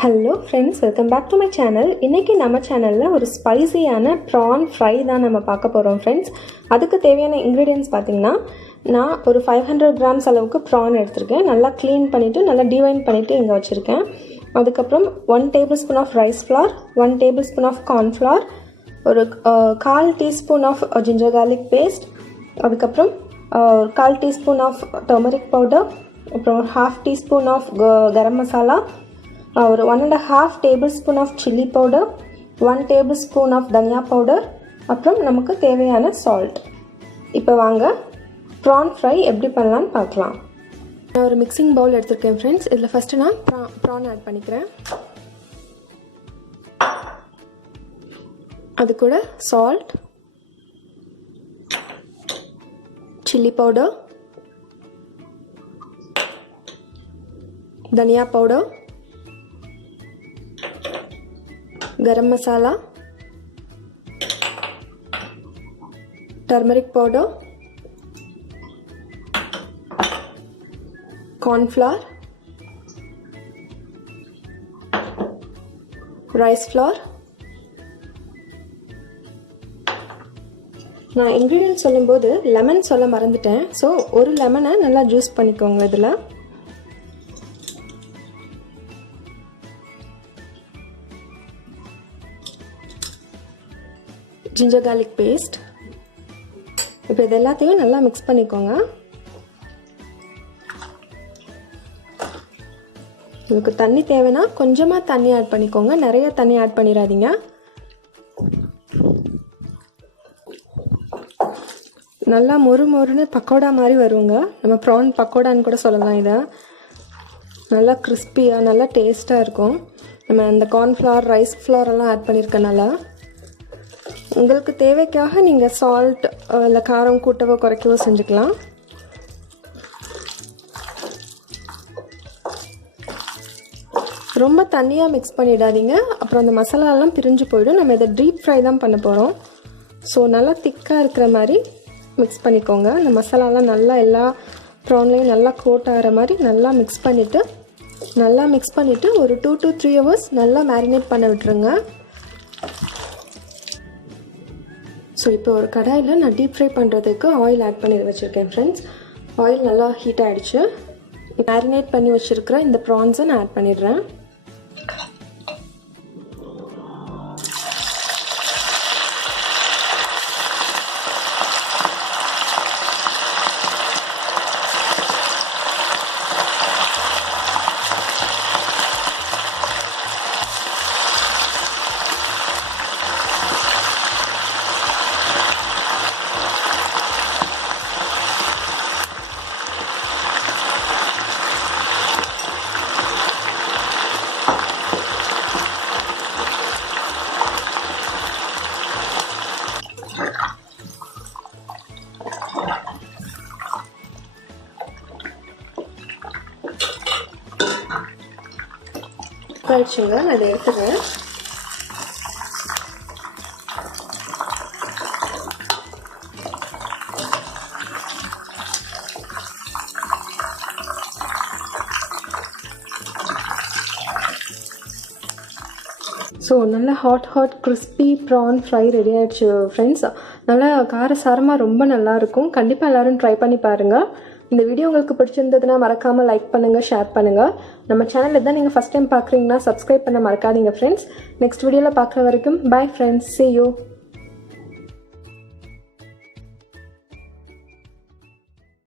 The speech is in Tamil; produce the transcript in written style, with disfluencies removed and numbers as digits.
Hello friends, welcome back to my channel. இன்றைக்கி நம்ம சேனலில் ஒரு ஸ்பைசியான ப்ரான் ஃப்ரை தான் நம்ம பார்க்க போகிறோம் ஃப்ரெண்ட்ஸ். அதுக்கு தேவையான இன்க்ரீடியன்ட்ஸ் பார்த்திங்கன்னா, நான் ஒரு 500 கிராம்ஸ் அளவுக்கு ப்ரான் எடுத்திருக்கேன். நல்லா க்ளீன் பண்ணிவிட்டு நல்லா டிவைன் பண்ணிவிட்டு இங்கே வச்சுருக்கேன். அதுக்கப்புறம் 1 tablespoon of rice flour, 1 tablespoon of cornflour, ஒரு 1/4 teaspoon of ginger garlic paste, அதுக்கப்புறம் 1/4 டீஸ்பூன் ஆஃப் டர்மரிக் பவுடர், அப்புறம் 1/2 டீஸ்பூன் ஆஃப் கரம் மசாலா, ஒரு 1.5 tablespoon of chilli powder, 1 tablespoon of தனியா பவுடர், அப்புறம் நமக்கு தேவையான சால்ட். இப்போ வாங்க ப்ரான் ஃப்ரை எப்படி பண்ணலான்னு பார்க்கலாம். நான் ஒரு மிக்சிங் பவுல் எடுத்திருக்கேன் ஃப்ரெண்ட்ஸ். இதில் ஃபஸ்ட்டு நான் ப்ரான் ஆட் பண்ணிக்கிறேன். அது கூட சால்ட், சில்லி பவுடர், தனியா powder, garam masala, turmeric powder, cornflour, rice flour. நான் இன்க்ரீடியன்ட் சொல்லும்போது லெமன் சொல்ல மறந்துட்டேன். ஸோ ஒரு லெமனை நல்லா ஜூஸ் பண்ணிக்கோங்க. இதில் ஜிஞ்சர் கார்லிக் பேஸ்ட். இப்போ இது எல்லாத்தையும் நல்லா மிக்ஸ் பண்ணிக்கோங்க. உங்களுக்கு தண்ணி தேவைன்னா கொஞ்சமாக தண்ணி ஆட் பண்ணிக்கோங்க, நிறைய தண்ணி ஆட் பண்ணிடாதீங்க. நல்லா மொறுன்னு பக்கோடா மாதிரி வருங்க. நம்ம ப்ரான் பக்கோடான்னு கூட சொல்லலாம். இதை நல்லா கிறிஸ்பியாக நல்லா டேஸ்ட்டாக இருக்கும். நம்ம இந்த கார்ன்ஃப்ளவர், ரைஸ் ஃப்ளவர் எல்லாம் ஆட் பண்ணியிருக்கனால உங்களுக்கு தேவைக்காக நீங்கள் சால்ட் இல்லை காரம் கூட்டவோ குறைக்கவோ செஞ்சுக்கலாம். ரொம்ப தண்ணியாக மிக்ஸ் பண்ணிடாதீங்க, அப்புறம் அந்த மசாலாலாம் பிரிஞ்சு போயிடும். நம்ம இதை டீப் ஃப்ரை தான் பண்ண போகிறோம். ஸோ நல்லா திக்காக இருக்கிற மாதிரி மிக்ஸ் பண்ணிக்கோங்க. அந்த மசாலாலாம் நல்லா எல்லா ப்ரான்லேயும் நல்லா கோட் ஆகிற மாதிரி நல்லா மிக்ஸ் பண்ணிவிட்டு ஒரு 2 to 3 ஹவர்ஸ் நல்லா மேரினேட் பண்ண விட்டுருங்க. ஸோ இப்போ ஒரு கடாயில் நான் டீப் ஃப்ரை பண்ணுறதுக்கு ஆயில் ஆட் பண்ணி வச்சுருக்கேன் ஃப்ரெண்ட்ஸ். ஆயில் நல்லா ஹீட் ஆகிடுச்சு. மேரினேட் பண்ணி வச்சுருக்கிற இந்த ப்ரான்ஸை நான் ஆட் பண்ணிடுறேன். கழிச்சுங்க, நான் அதை எடுத்துக்கிறேன். ஸோ நல்லா hot crispy PRAN fry ready ஆகிடுச்சு ஃப்ரெண்ட்ஸ். நல்லா காரசாரமாக ரொம்ப நல்லாயிருக்கும். கண்டிப்பாக எல்லோரும் ட்ரை பண்ணி பாருங்கள். இந்த வீடியோ உங்களுக்கு பிடிச்சிருந்ததுன்னா மறக்காமல் லைக் பண்ணுங்கள், ஷேர் பண்ணுங்கள். நம்ம சேனலில் தான் நீங்கள் ஃபஸ்ட் டைம் பார்க்குறீங்கன்னா சப்ஸ்கிரைப் பண்ண மறக்காதீங்க ஃப்ரெண்ட்ஸ். நெக்ஸ்ட் வீடியோவில் பார்க்குற வரைக்கும் பாய் ஃப்ரெண்ட்ஸ், see you.